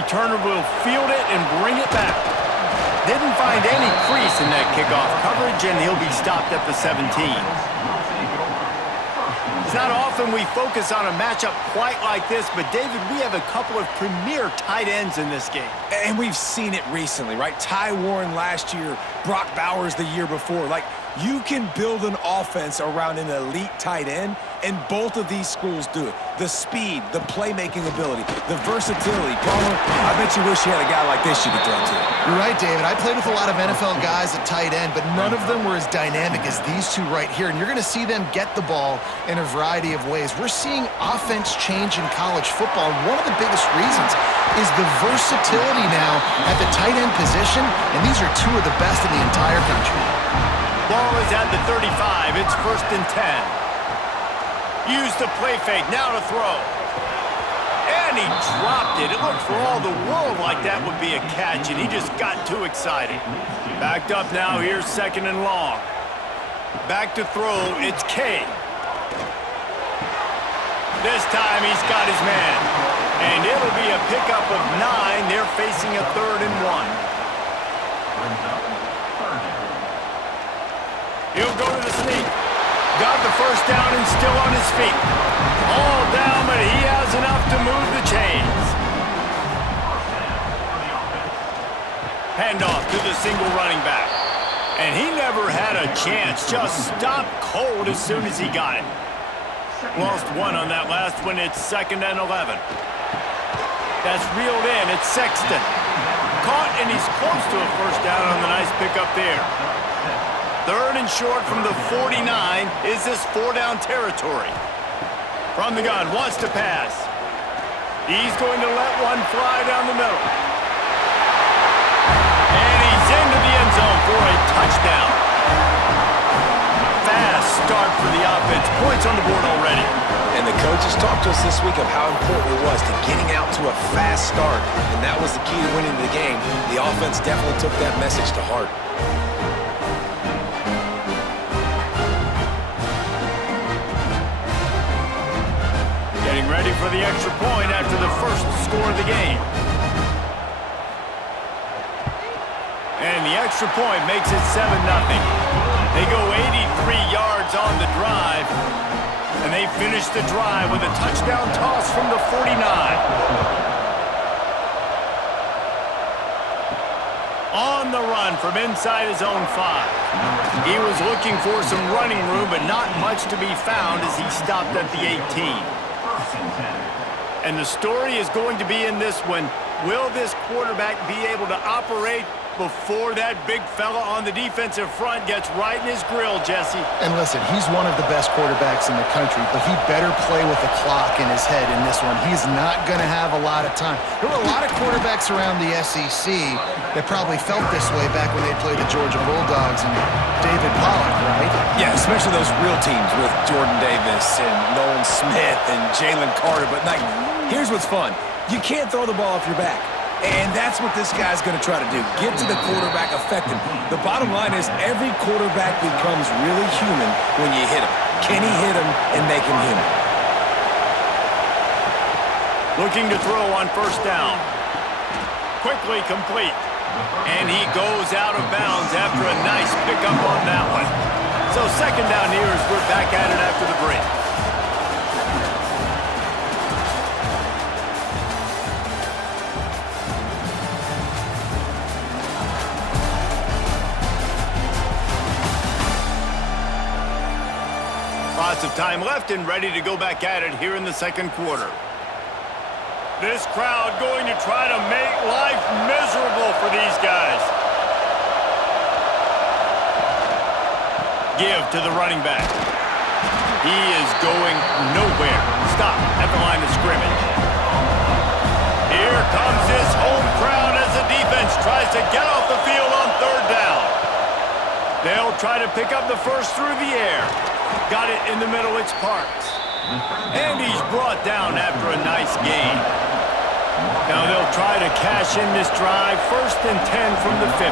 returner will field it and bring it back. Didn't find any crease in that kickoff coverage, and he'll be stopped at the 17. It's not often we focus on a matchup quite like this, but David, we have a couple of premier tight ends in this game. And we've seen it recently, right? Ty Warren last year, Brock Bowers the year before. Like, you can build an offense around an elite tight end, and both of these schools do it. The speed, the playmaking ability, the versatility. Palmer, I bet you wish you had a guy like this you could throw to. You're right, David. I played with a lot of NFL guys at tight end, but none of them were as dynamic as these two right here. And you're going to see them get the ball in a variety of ways. We're seeing offense change in college football, and one of the biggest reasons is the versatility now at the tight end position, and these are two of the best in the entire country. Ball is at the 35. It's 1st and 10. Use the play fake, now to throw. And he dropped it. It looked for all the world like that would be a catch, and he just got too excited. Backed up now, here's 2nd and long. Back to throw, it's K. This time he's got his man. And it'll be a pickup of 9. They're facing a 3rd and 1. He'll go to the sneak. Got the first down and still on his feet. All down, but he has enough to move the chains. Handoff to the single running back. And he never had a chance. Just stopped cold as soon as he got it. Lost 1 on that last one. It's 2nd and 11. That's reeled in. It's Sexton. Caught, and he's close to a first down on the nice pickup there. 3rd and short from the 49. Is this 4-down territory? From the gun, wants to pass. He's going to let one fly down the middle. And he's into the end zone for a touchdown. Fast start for the offense. Points on the board already. And the coaches talked to us this week of how important it was to getting out to a fast start. And that was the key to winning the game. The offense definitely took that message to heart. Getting ready for the extra point after the first score of the game. And the extra point makes it 7-0. They go 83 yards on the drive, and they finish the drive with a touchdown toss from the 49. On the run from inside his own 5. He was looking for some running room, but not much to be found as he stopped at the 18. And the story is going to be in this one. Will this quarterback be able to operate before that big fella on the defensive front gets right in his grill, Jesse? And listen, he's one of the best quarterbacks in the country, but he better play with the clock in his head in this one. He's not going to have a lot of time. There were a lot of quarterbacks around the SEC that probably felt this way back when they played the Georgia Bulldogs and David Pollock, right? Yeah, especially those real teams with Jordan Davis and Nolan Smith and Jalen Carter. But, like, here's what's fun. You can't throw the ball off your back. And that's what this guy's going to try to do. Get to the quarterback, affect him. The bottom line is every quarterback becomes really human when you hit him. Can he hit him and make him human? Looking to throw on first down. Quickly complete. And he goes out of bounds after a nice pickup on that one. So 2nd down here as we're back at it after the break. Lots of time left and ready to go back at it here in the 2nd quarter. This crowd going to try to make life miserable for these guys. Give to the running back. He is going nowhere. Stop at the line of scrimmage. Here comes this home crowd as the defense tries to get off the field on 3rd down. They'll try to pick up the first through the air. Got it in the middle, it's Parks. And he's brought down after a nice gain. Now they'll try to cash in this drive. 1st and 10 from the 50.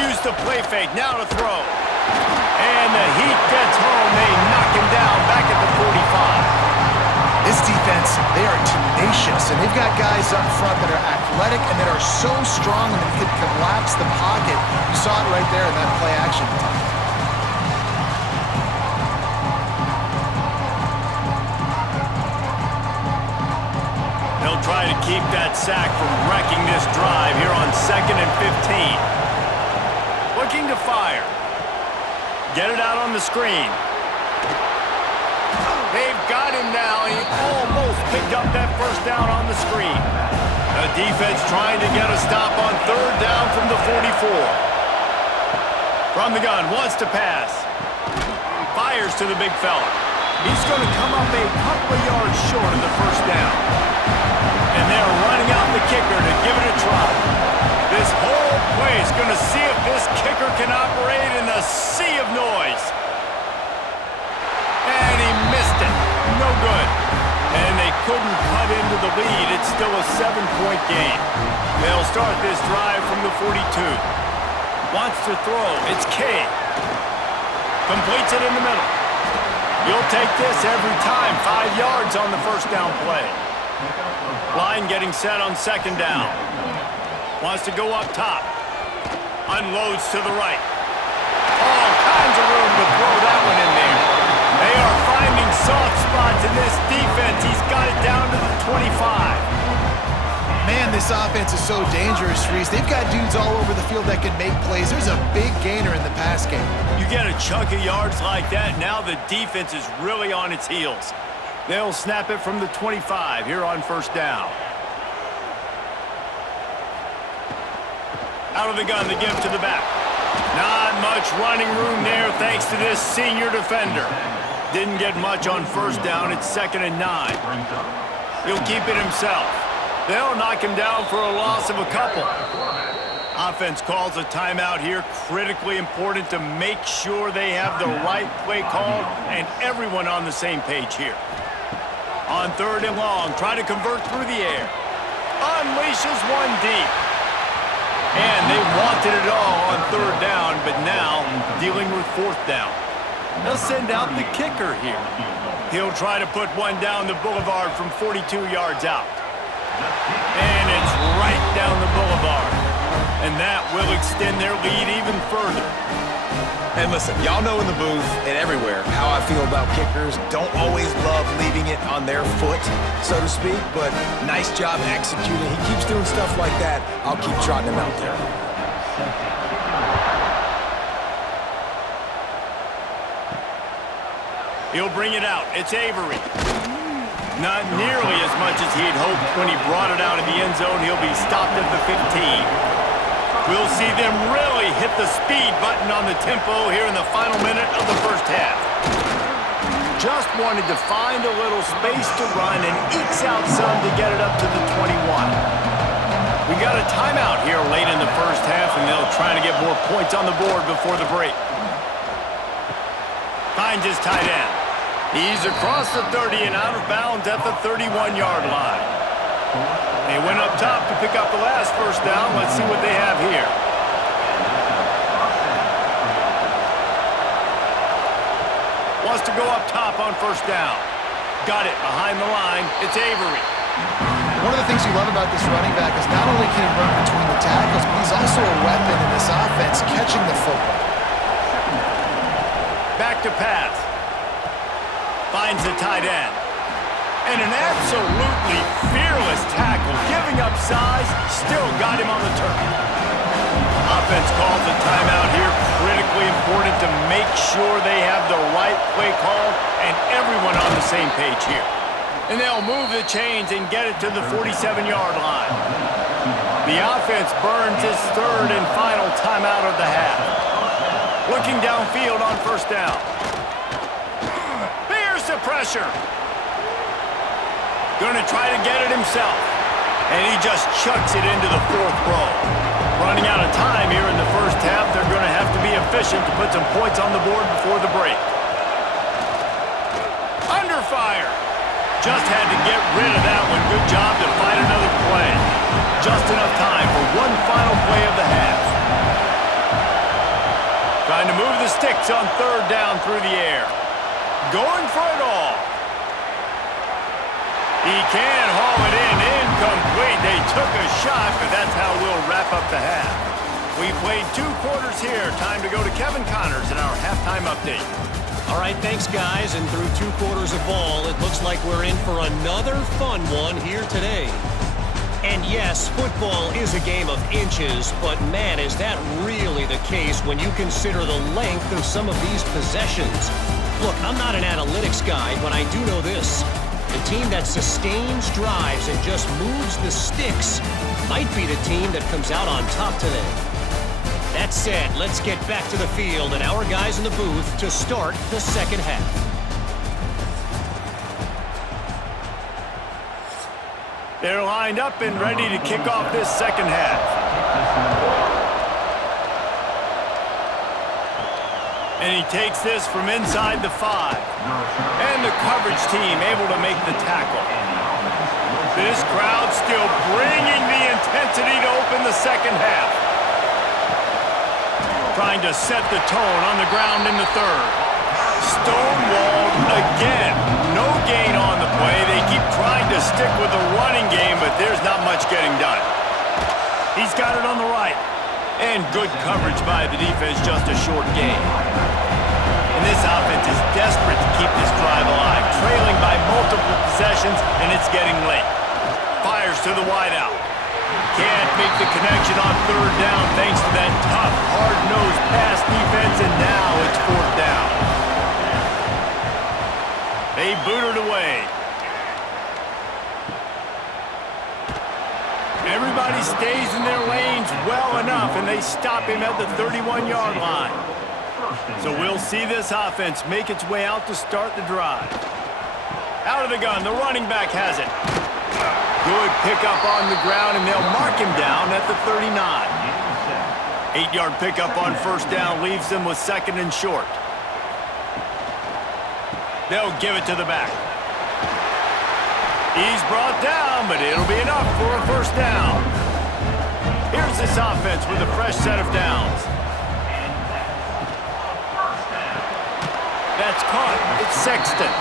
Use the play fake, now to throw. And the heat gets home. They knock him down back at the 45. This defense, they are tenacious, and They've got guys up front that are athletic and that are so strong and that could collapse the pocket. You saw it right there in that play action attempt. They'll try to keep that sack from wrecking this drive here on 2nd and 15. Looking to fire. Get it out on the screen. They've got him now, and he almost picked up that first down on the screen. The defense trying to get a stop on 3rd down from the 44. From the gun, wants to pass. Fires to the big fella. He's going to come up a couple of yards short of the first down. And they're running out the kicker to give it a try. This whole play is going to see if this kicker can operate in the sea of noise. And he missed it. No good. And they couldn't cut into the lead. It's still a 7-point game. They'll start this drive from the 42. Wants to throw. It's K. Completes it in the middle. You'll take this every time. 5 yards on the first down play. Line getting set on 2nd down. Wants to go up top. Unloads to the right. All kinds of room to throw that one in there. They are finding soft spots in this defense. He's got it down to the 25. Man, this offense is so dangerous, Reese. They've got dudes all over the field that can make plays. There's a big gainer in the pass game. You get a chunk of yards like that, now the defense is really on its heels. They'll snap it from the 25 here on 1st down. Out of the gun, the give to the back. Not much running room there thanks to this senior defender. Didn't get much on 1st down. It's 2nd and 9. He'll keep it himself. They'll knock him down for a loss of a couple. Offense calls a timeout here. Critically important to make sure they have the right play called and everyone on the same page here. On 3rd and long, try to convert through the air. Unleashes one deep. And they wanted it all on 3rd down, but now dealing with 4th down. They'll send out the kicker here. He'll try to put one down the boulevard from 42 yards out. And it's right down the boulevard. And that will extend their lead even further. And listen, y'all know in the booth and everywhere how I feel about kickers. Don't always love leaving it on their foot, so to speak, but nice job executing. He keeps doing stuff like that. I'll keep trotting him out there. He'll bring it out. It's Avery. Not nearly as much as he had hoped when he brought it out of the end zone. He'll be stopped at the 15. We'll see them really hit the speed button on the tempo here in the final minute of the first half. Just wanted to find a little space to run and ekes out some to get it up to the 21. We got a timeout here late in the first half, and they'll try to get more points on the board before the break. Finds his tight end. He's across the 30 and out of bounds at the 31-yard line. They went up top to pick up the last first down. Let's see what they have here. Wants to go up top on 1st down. Got it behind the line. It's Avery. One of the things you love about this running back is not only can he run between the tackles, but he's also a weapon in this offense catching the football. Back to pass. Finds the tight end. And an absolutely fearless tackle, giving up size, still got him on the turf. Offense calls a timeout here. Critically important to make sure they have the right play call and everyone on the same page here. And they'll move the chains and get it to the 47-yard line. The offense burns its 3rd and final timeout of the half. Looking downfield on 1st down. There's the pressure. Going to try to get it himself. And he just chucks it into the 4th row. Running out of time here in the first half. They're going to have to be efficient to put some points on the board before the break. Under fire. Just had to get rid of that one. Good job to find another play. Just enough time for one final play of the half. Trying to move the sticks on 3rd down through the air. Going for it all. He can haul it in Incomplete. They took a shot, but that's how we'll wrap up the half. We played 2 quarters here. Time to go to Kevin Connors in our halftime update. All right, thanks, guys. And through 2 quarters of ball, it looks like we're in for another fun one here today. And yes, football is a game of inches, but man, is that really the case when you consider the length of some of these possessions. Look, I'm not an analytics guy, but I do know this. The team that sustains drives and just moves the sticks might be the team that comes out on top today. That said, let's get back to the field and our guys in the booth to start the second half. They're lined up and ready to kick off this second half. And he takes this from inside the 5. And the coverage team able to make the tackle. This crowd still bringing the intensity to open the second half. Trying to set the tone on the ground in the 3rd. Stonewalled again. No gain on the play. They keep trying to stick with the running game, but there's not much getting done. He's got it on the right. And good coverage by the defense, just a short gain. And this offense is desperate to keep this drive alive, trailing by multiple possessions, and it's getting late. Fires to the wideout. Can't make the connection on 3rd down thanks to that tough, hard-nosed pass defense, and now it's 4th down. They boot it away. Everybody stays in their lanes well enough, and they stop him at the 31-yard line. So we'll see this offense make its way out to start the drive. Out of the gun, the running back has it. Good pickup on the ground, and they'll mark him down at the 39. 8-yard pickup on 1st down leaves them with 2nd and short. They'll give it to the back. He's brought down, but it'll be enough for a 1st down. Here's this offense with a fresh set of downs. That's caught. It's Sexton.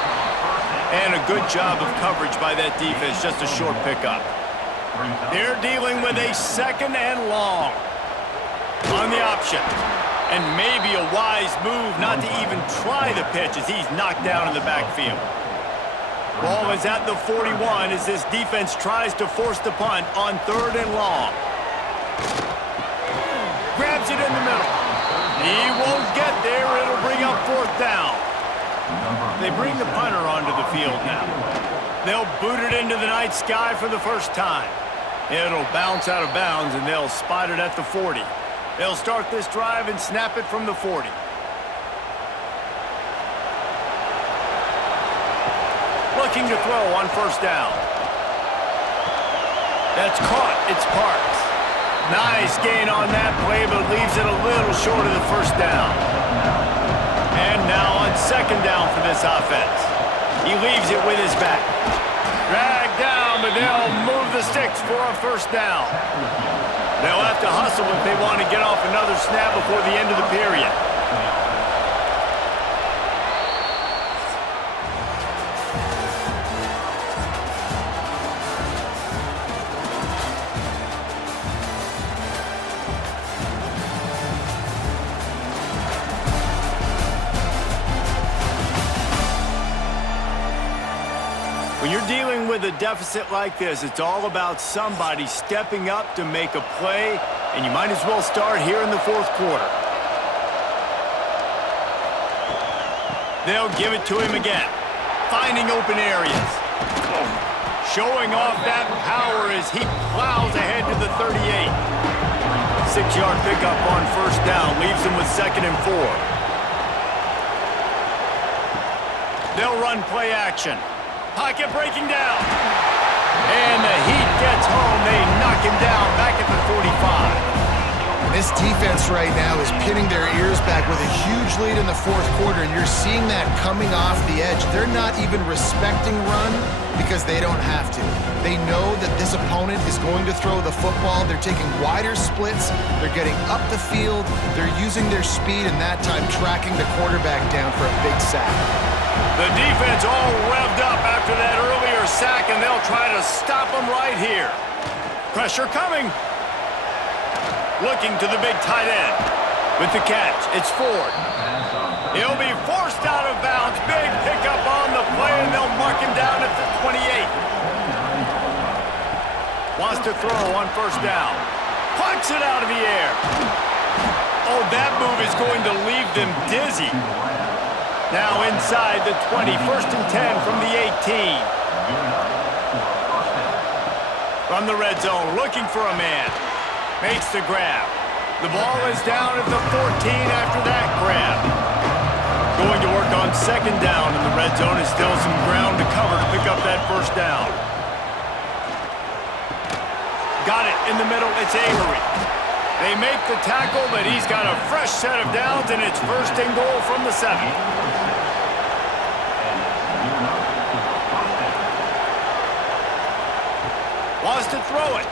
And a good job of coverage by that defense, just a short pickup. They're dealing with a 2nd and long on the option. And maybe a wise move not to even try the pitch as he's knocked down in the backfield. Ball is at the 41 as this defense tries to force the punt on 3rd and long. Grabs it in the middle. He won't get there. It'll bring up 4th down. They bring the punter onto the field now. They'll boot it into the night sky for the first time. It'll bounce out of bounds, and they'll spot it at the 40. They'll start this drive and snap it from the 40. Looking to throw on 1st down. That's caught. It's Parks. Nice gain on that play, but leaves it a little short of the 1st down. And now on 2nd down for this offense. He leaves it with his back. Dragged down, but they'll move the sticks for a 1st down. They'll have to hustle if they want to get off another snap before the end of the period. When you're dealing with a deficit like this, it's all about somebody stepping up to make a play, and you might as well start here in the 4th quarter. They'll give it to him again, finding open areas. Showing off that power as he plows ahead to the 38. 6-yard pickup on 1st down leaves him with 2nd and 4. They'll run play action. Pocket breaking down. And the heat gets home. They knock him down back at the 45. This defense right now is pinning their ears back with a huge lead in the 4th quarter, and you're seeing that coming off the edge. They're not even respecting run because they don't have to. They know that this opponent is going to throw the football. They're taking wider splits. They're getting up the field. They're using their speed, and that time tracking the quarterback down for a big sack. The defense all revved up after that earlier sack, and they'll try to stop him right here. Pressure coming. Looking to the big tight end. With the catch, it's Ford. He'll be forced out of bounds. Big pickup on the play, and they'll mark him down at the 28. Wants to throw on first down. Punts it out of the air. Oh, that move is going to leave them dizzy. Now inside the 20, 1st and 10 from the 18. From the red zone, looking for a man. Makes the grab. The ball is down at the 14 after that grab. Going to work on 2nd down in the red zone. Is still some ground to cover to pick up that first down. Got it in the middle. It's Avery. They make the tackle, but he's got a fresh set of downs, and it's 1st and goal from the 7. Wants to throw it.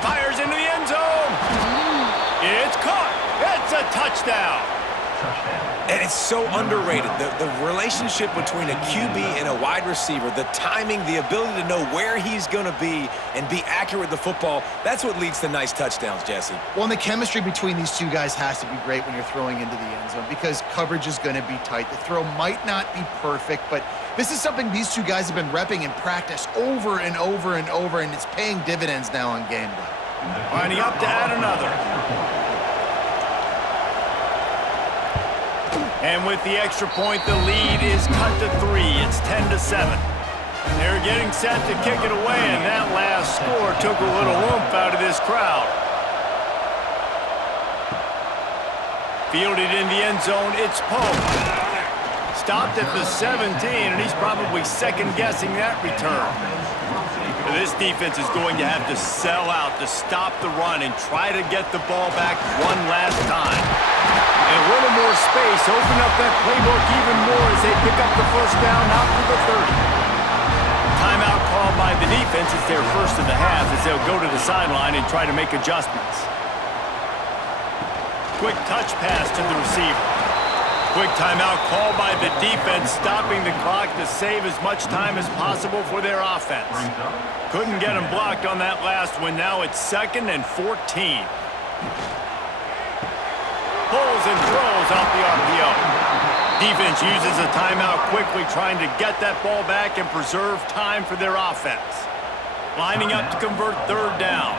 Fires into the end zone. It's caught. It's a touchdown. And it's so underrated. The relationship between a QB and a wide receiver, the timing, the ability to know where he's going to be and be accurate with the football, that's what leads to nice touchdowns, Jesse. Well, and the chemistry between these two guys has to be great when you're throwing into the end zone because coverage is going to be tight. The throw might not be perfect, but this is something these two guys have been repping in practice over and over and over, and it's paying dividends now on game day. Lining up to add another. And with the extra point, the lead is cut to 3. It's 10-7. They're getting set to kick it away, and that last score took a little oomph out of this crowd. Fielded in the end zone, it's Pope. Stopped at the 17, and he's probably second-guessing that return. This defense is going to have to sell out to stop the run and try to get the ball back one last time. And a little more space, open up that playbook even more as they pick up the first down out to the 30. Timeout called by the defense. It's their first of the half as they'll go to the sideline and try to make adjustments. Quick touch pass to the receiver. Quick timeout called by the defense, stopping the clock to save as much time as possible for their offense. Couldn't get him blocked on that last one. Now it's 2nd and 14. Pulls and throws off the RPO. Defense uses a timeout quickly, trying to get that ball back and preserve time for their offense. Lining up to convert 3rd down.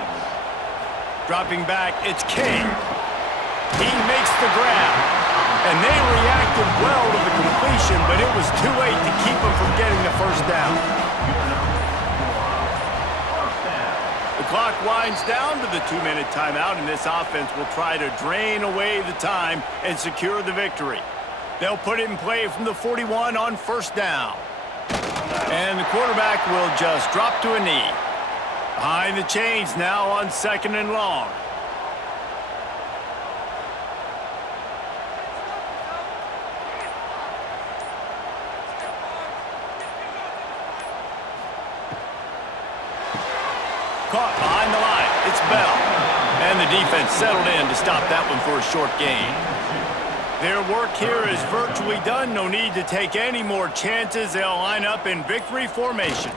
Dropping back, it's King. He makes the grab. And they reacted well to the completion, but it was too late to keep them from getting the first down. The clock winds down to the 2-minute timeout, and this offense will try to drain away the time and secure the victory. They'll put it in play from the 41 on 1st down. And the quarterback will just drop to a knee. Behind the chains now on 2nd and long. Caught behind the line. It's Bell. And the defense settled in to stop that one for a short gain. Their work here is virtually done. No need to take any more chances. They'll line up in victory formation.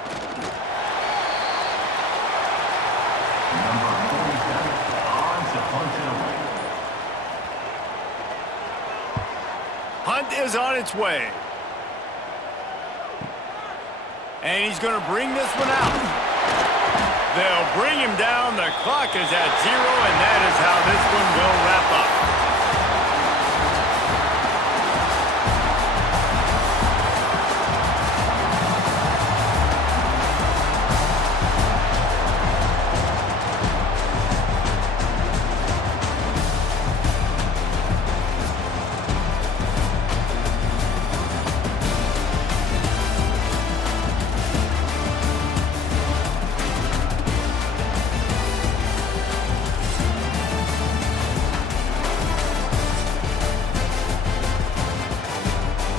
Punt is on its way. And he's going to bring this one out. They'll bring him down. The clock is at 0, and that is how this one will wrap up.